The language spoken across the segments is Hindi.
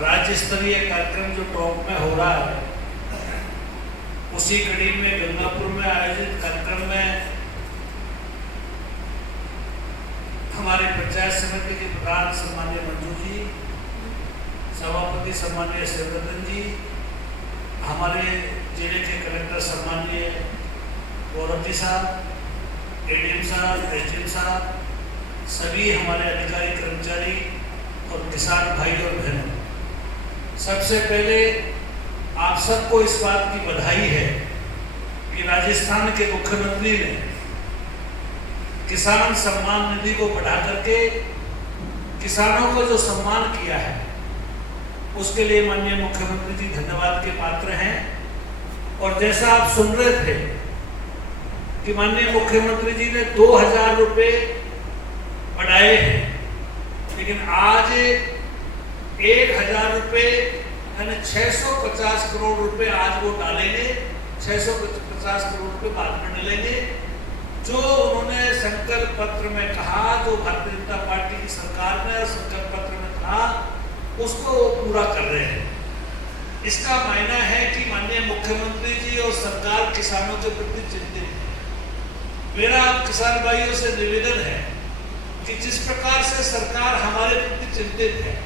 राज्य स्तरीय कार्यक्रम जो टॉप में हो रहा है, उसी कड़ी में गंगापुर में आयोजित कार्यक्रम में हमारे पंचायत समिति के प्रधान सम्माननीय मंजू जी, सभापति सम्माननीय शिवरतन जी, हमारे जिले के कलेक्टर सम्माननीय गौरव जी साहब, एडीएम साहब, एसडीएम साहब, सभी हमारे अधिकारी कर्मचारी और किसान भाई और बहनों, सबसे पहले आप सबको इस बात की बधाई है कि राजस्थान के मुख्यमंत्री ने किसान सम्मान निधि को बढ़ा करके किसानों को जो सम्मान किया है, उसके लिए माननीय मुख्यमंत्री जी धन्यवाद के पात्र हैं। और जैसा आप सुन रहे थे कि माननीय मुख्यमंत्री जी ने 2000 रुपये बढ़ाए हैं, लेकिन आज 1000 रुपये यानी 650 करोड़ रुपए आज वो डालेंगे। 650 करोड़ रुपए बाद में डालेंगे। जो उन्होंने संकल्प पत्र में कहा, जो भारतीय जनता पार्टी की सरकार ने संकल्प पत्र में था, उसको वो पूरा कर रहे हैं। इसका मायना है कि माननीय मुख्यमंत्री जी और सरकार किसानों के प्रति चिंतित है। मेरा किसान भाइयों से निवेदन है कि जिस प्रकार से सरकार हमारे प्रति चिंतित है,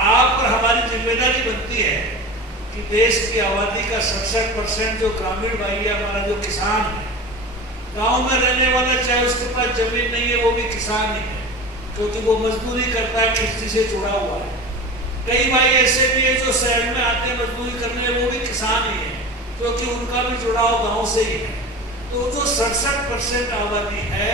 आप और हमारी जिम्मेदारी बनती है कि देश की आबादी का 67% जो ग्रामीण भाई है, हमारा जो किसान है, गांव में रहने वाला, चाहे उसके पास जमीन नहीं है, वो भी किसान ही है, क्योंकि वो मजदूरी करता है, कृषि से जुड़ा हुआ है। कई भाई ऐसे भी है जो शहर में आते हैं मजदूरी करने, वो भी किसान ही है, क्योंकि उनका भी जुड़ाव गाँव से ही है। तो जो 67% आबादी है,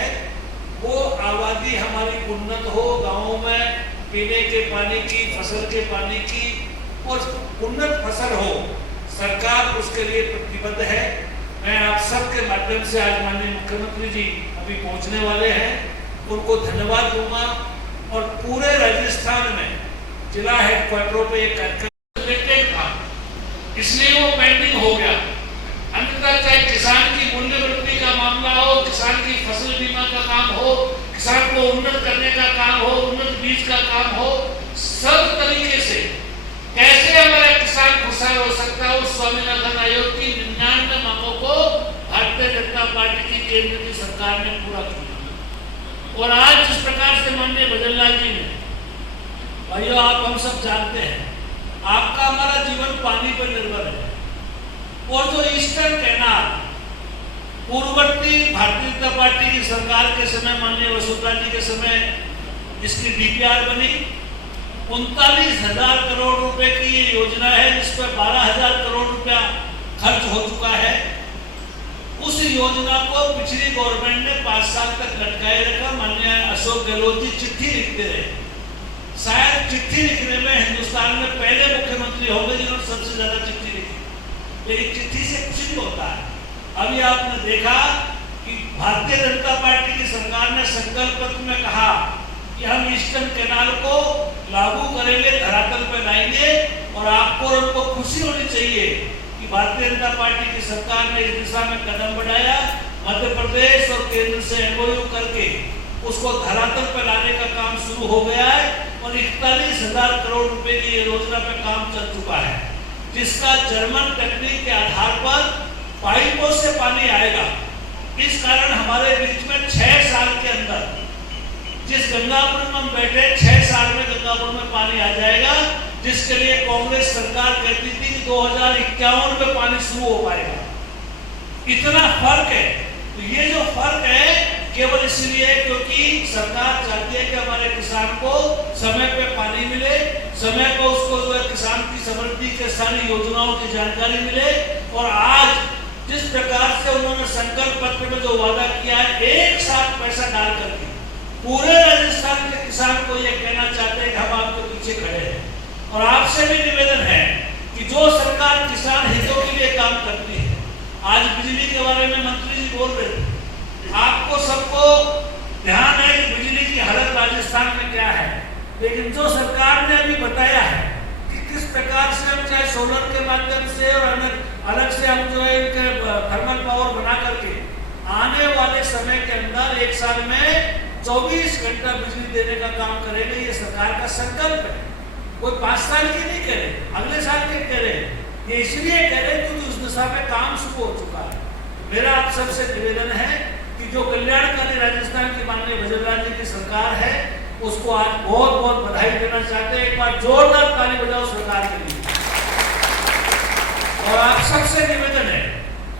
वो आबादी हमारी उन्नत हो, गाँव में पीने के पानी की, फसल के पानी की और उन्नत फसल हो, सरकार उसके लिए प्रतिबद्ध है। मैं आप सबके माध्यम से, आज माननीय मुख्यमंत्री जी अभी पहुंचने वाले हैं, उनको धन्यवाद दूंगा। और पूरे राजस्थान में जिला हेडक्वार्टरों पे एक कार्यक्रम था, इसलिए वो पेंडिंग हो गया। अन्यथा चाहे किसान की मूल्य वृद्धि का मामला हो, किसान की फसल बीमा का काम हो, किसान को उन्नत करने का काम हो, उन्नत बीज का काम हो, सब तरीके से कैसे हमारा किसान खुशहाल हो सकता है, उस स्वामीनाथन आयोग की 99 मांगों को भारतीय जनता पार्टी की केंद्र की सरकार ने पूरा किया। और आज जिस प्रकार से माननीय भजनलाल जी ने, भाइयों आप हम सब जानते हैं, आपका हमारा जीवन पानी पर निर्भर है। और जो ईस्टर्न कैनाल पूर्ववर्ती भारतीय जनता पार्टी की सरकार के समय, माननीय वसुंधरा जी के समय इसकी डीपीआर बनी, 39,000 करोड़ रुपए की ये योजना है, जिस पर 12,000 करोड़ रुपया खर्च हो चुका है। उस योजना को पिछली गवर्नमेंट ने 5 साल तक लटकाए रखा। माननीय अशोक गहलोत जी चिट्ठी लिखते रहे, शायद चिट्ठी लिखने में हिंदुस्तान में पहले मुख्यमंत्री होंगे जिन्होंने सबसे ज्यादा चिट्ठी लिखी, लेकिन चिट्ठी से कुछ नहीं होता है। अभी आपने देखा कि भारतीय जनता पार्टी की सरकार ने संकल्प पत्र में कहा कि हम ईस्टर्न कैनाल को लागू करेंगे, धरातल पर लाएंगे। और आपको और उनको खुशी होनी चाहिए कि भारतीय जनता पार्टी की सरकार ने इस दिशा में कदम बढ़ाया। मध्य प्रदेश और केंद्र से एमओयू करके उसको धरातल पर लाने का काम शुरू हो गया है और 41,000 करोड़ रुपए की ये योजना पे काम चल चुका है, जिसका जर्मन टेक्निक के आधार पर पाइपों से पानी आएगा। इस कारण हमारे बीच में 6 साल के अंदर, जिस गंगापुर में हम बैठे, 6 साल में गंगापुर में पानी आ जाएगा, जिसके लिए कांग्रेस सरकार कहती थी कि 2051 में पानी शुरू हो पाएगा। इतना फर्क है। तो ये जो फर्क है केवल इसलिए क्योंकि सरकार चाहती है कि हमारे किसान को समय पे पानी मिले, समय पर उसको जो है किसान की समृद्धि के सारी योजनाओं की जानकारी मिले। और आज जिस प्रकार से उन्होंने संकल्प पत्र में जो वादा किया है, एक साथ पैसा डाल करके पूरे राजस्थान के किसान को ये कहना चाहते हैं कि हम आपके पीछे खड़े हैं। और आपसे भी निवेदन है कि जो सरकार किसान हितों के लिए काम करती है, आज बिजली के बारे में मंत्री जी बोल रहे थे, आपको सबको ध्यान है कि बिजली की हालत राजस्थान में क्या है, लेकिन जो सरकार ने अभी बताया है कि किस प्रकार से हम चाहे सोलर के माध्यम से और अलग से हम जो है थर्मल पावर बना करके आने वाले समय के अंदर 1 साल में 24 घंटा बिजली देने का काम करेंगे, ये सरकार का संकल्प है। कोई 5 साल की नहीं कह रहे, अगले साल के कह रहे। ये इसलिए कह रहे क्योंकि उस दिशा में काम शुरू हो चुका है। मेरा आप सबसे निवेदन है कि जो कल्याणकारी राजस्थान की माननीय वजीर जी की सरकार है, उसको आज बहुत बहुत बधाई देना चाहते हैं। एक बार जोरदार ताली बजाओ सरकार के लिए। और आप सबसे निवेदन है,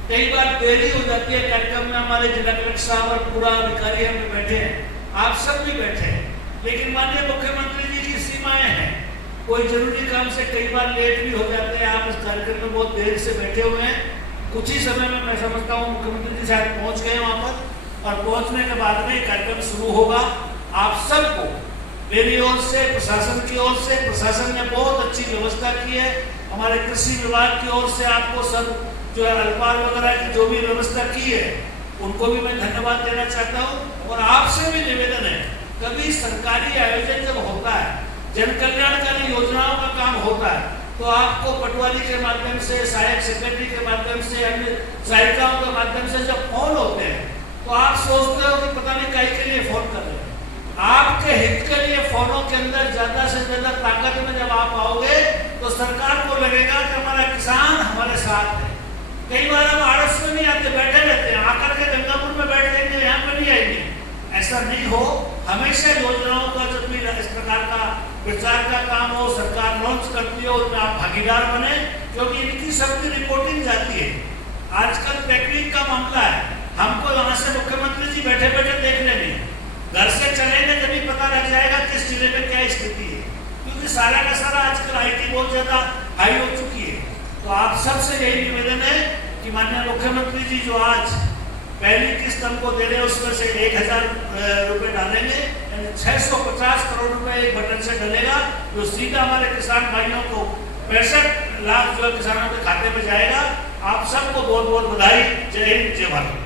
कई बार देरी हो जाती है कार्यक्रम में, हमारे जिला कलेक्टर साहब और पूरा अधिकारी हम बैठे हैं, आप सब भी बैठे हैं, लेकिन माननीय मुख्यमंत्री जी की सीमाएं हैं। कोई जरूरी काम से कई बार लेट भी हो जाते हैं। आप इस कार्यक्रम में बहुत देर से बैठे हुए हैं। कुछ ही समय में मैं समझता हूँ मुख्यमंत्री जी शायद पहुंच गए वहां पर, और पहुंचने के बाद में कार्यक्रम शुरू होगा। आप सबको मेरी ओर से, प्रशासन की ओर से, प्रशासन ने बहुत अच्छी व्यवस्था की है। हमारे कृषि विभाग की ओर से आपको सब जो है अल्पार वगैरह की जो भी व्यवस्था की है, उनको भी मैं धन्यवाद देना चाहता हूँ। और आपसे भी निवेदन है, कभी सरकारी आयोजन जब होता है, जन कल्याणकारी योजनाओं का काम होता है, तो आपको पटवारी के माध्यम से, सहायक सेक्रेटरी के माध्यम से, अन्य सहायिकाओं के माध्यम से जब फोन होते हैं, तो आप सोचते हो कि पता नहीं काहे के लिए फोन कर रहे हैं। आपके हित के लिए फोनों के अंदर ज्यादा से ज्यादा ताकत में जब आप आओगे, तो सरकार को लगेगा कि हमारा किसान हमारे साथ है। कई बार हम आड़स में नहीं आते, बैठे रहते हैं, आकर के गंगापुर में बैठ जाएंगे, यहाँ पर नहीं आएंगे। ऐसा नहीं हो। हमेशा योजनाओं का जब भी इस प्रकार का प्रचार का काम हो, सरकार लॉन्च करती हो, उसमें आप भागीदार बने, क्योंकि इनकी सबकी रिपोर्टिंग जाती है। आजकल टेक्निक का मामला है, हमको यहाँ से मुख्यमंत्री जी बैठे बैठे देख लेंगे, घर से चलेंगे जब भी पता लग जाएगा किस जिले में क्या स्थिति है, क्योंकि सारा का सारा आजकल IT बहुत ज्यादा हाई हो चुकी है। तो आप सबसे यही निवेदन है कि माननीय मुख्यमंत्री जी जो आज पहली किस्त हमको दे रहे हैं, उसमें से 1000 रुपए डालेंगे, 650 करोड़ रुपए एक बटन से डलेगा, जो सीधा हमारे किसान भाइयों को 65 लाख जो किसानों के खाते में जाएगा। आप सबको बहुत बहुत बधाई। जय हिंद, जय भारत।